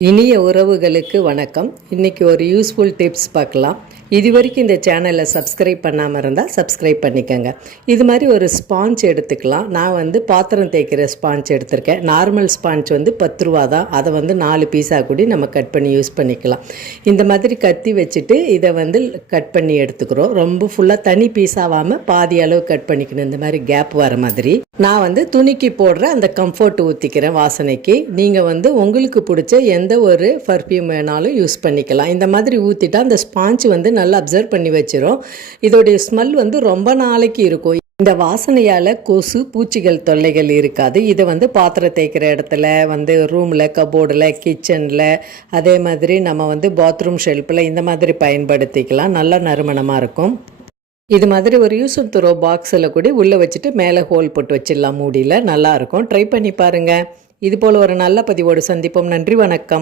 இனிய உறவுகளுக்கு வணக்கம். இன்றைக்கி ஒரு யூஸ்ஃபுல் டிப்ஸ் பார்க்கலாம். இது வரைக்கும் இந்த சேனலை சப்ஸ்கிரைப் பண்ணாமல் இருந்தால் சப்ஸ்கிரைப் பண்ணிக்கோங்க. இது மாதிரி ஒரு ஸ்பாஞ்ச் எடுத்துக்கலாம். நான் பாத்திரம் தேய்க்கிற ஸ்பாஞ்ச் எடுத்திருக்கேன். நார்மல் ஸ்பாஞ்ச் 10 ரூபா தான். அதை 4 பீஸாக கூடி நம்ம கட் பண்ணி யூஸ் பண்ணிக்கலாம். இந்த மாதிரி கத்தி வச்சுட்டு இதை கட் பண்ணி எடுத்துக்கிறோம். ரொம்ப ஃபுல்லாக தனி பீஸாகாமல் பாதி அளவு கட் பண்ணிக்கணும். இந்த மாதிரி கேப் வர மாதிரி நான் துணிக்கு போடுற அந்த கம்ஃபர்ட் ஊற்றிக்கிறேன் வாசனைக்கு. நீங்கள் உங்களுக்கு பிடிச்ச எந்த ஒரு பர்ஃப்யூம் வேணாலும் யூஸ் பண்ணிக்கலாம். இந்த மாதிரி ஊற்றிட்டா அந்த ஸ்பாஞ்ச் நல்லா அப்சர்வ் பண்ணி வச்சிரும். இதோடைய ஸ்மெல் ரொம்ப நாளைக்கு இருக்கும். இந்த வாசனையால் கொசு பூச்சிகள் தொல்லைகள் இருக்காது. இதை பாத்திரம் தேய்க்கிற இடத்துல ரூமில், கபோர்டில், கிச்சனில், அதே மாதிரி நம்ம பாத்ரூம் ஷெல்ஃபில் இந்த மாதிரி பயன்படுத்திக்கலாம். நல்ல நறுமணமாக இருக்கும். இது மாதிரி ஒரு யூஸ் அண்ட் த்ரோ பாக்ஸில் கூட உள்ளே வச்சுட்டு மேலே ஹோல் போட்டு வச்சிடலாம். மூடியில் நல்லாயிருக்கும். ட்ரை பண்ணி பாருங்கள். இது போல் ஒரு நல்ல பதிவோடு சந்திப்போம். நன்றி, வணக்கம்.